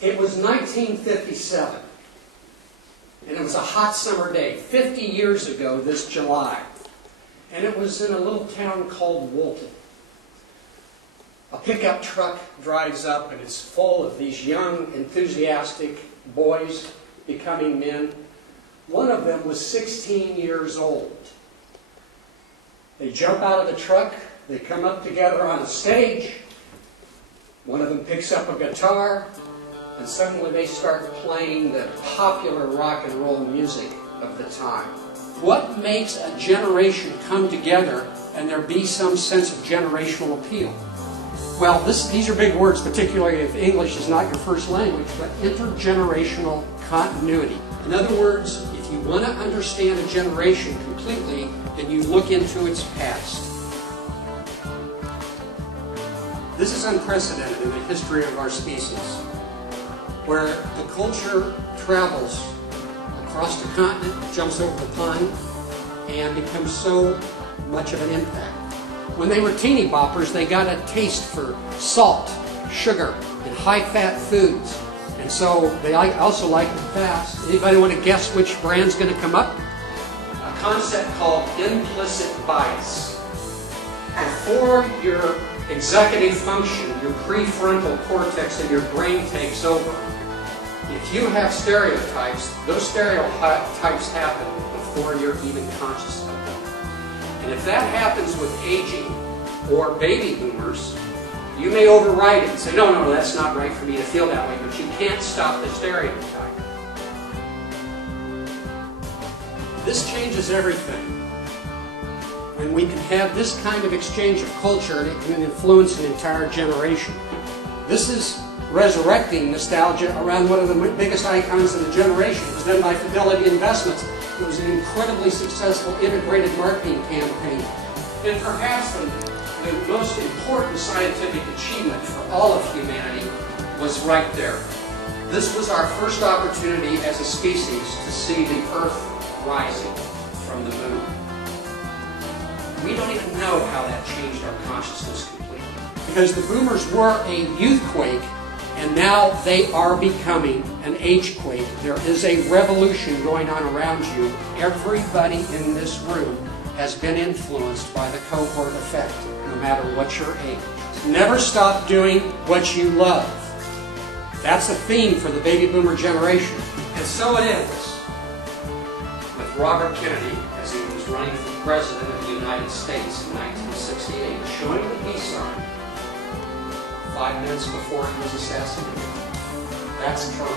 It was 1957, and it was a hot summer day, 50 years ago this July, and it was in a little town called Walton. A pickup truck drives up and it's full of these young, enthusiastic boys becoming men. One of them was 16 years old. They jump out of the truck, they come up together on a stage. One of them picks up a guitar, and suddenly they start playing the popular rock and roll music of the time. What makes a generation come together and there be some sense of generational appeal? Well, these are big words, particularly if English is not your first language, but intergenerational continuity. In other words, if you want to understand a generation completely, then you look into its past. This is unprecedented in the history of our species, where the culture travels across the continent, jumps over the pond, and becomes so much of an impact. When they were teeny boppers, they got a taste for salt, sugar, and high-fat foods. And so they also liked it fast. Anybody want to guess which brand's going to come up? A concept called implicit bias. Before your executive function, your prefrontal cortex in your brain takes over, if you have stereotypes, those stereotypes happen before you're even conscious of them. And if that happens with aging or baby boomers, you may override it and say, no, that's not right for me to feel that way, but you can't stop the stereotype. This changes everything. When we can have this kind of exchange of culture, and it can influence an entire generation. This is resurrecting nostalgia around one of the biggest icons of the generation. It was done by Fidelity Investments. It was an incredibly successful integrated marketing campaign. And perhaps the most important scientific achievement for all of humanity was right there. This was our first opportunity as a species to see the Earth rising from the moon. We don't even know how that changed our consciousness completely. Because the boomers were a youthquake, and now they are becoming an agequake. There is a revolution going on around you. Everybody in this room has been influenced by the cohort effect, no matter what your age. Never stop doing what you love. That's a theme for the baby boomer generation. And so it is with Robert Kennedy as he was running for President of the United States in 1968, showing the peace sign 5 minutes before he was assassinated. That's Trump.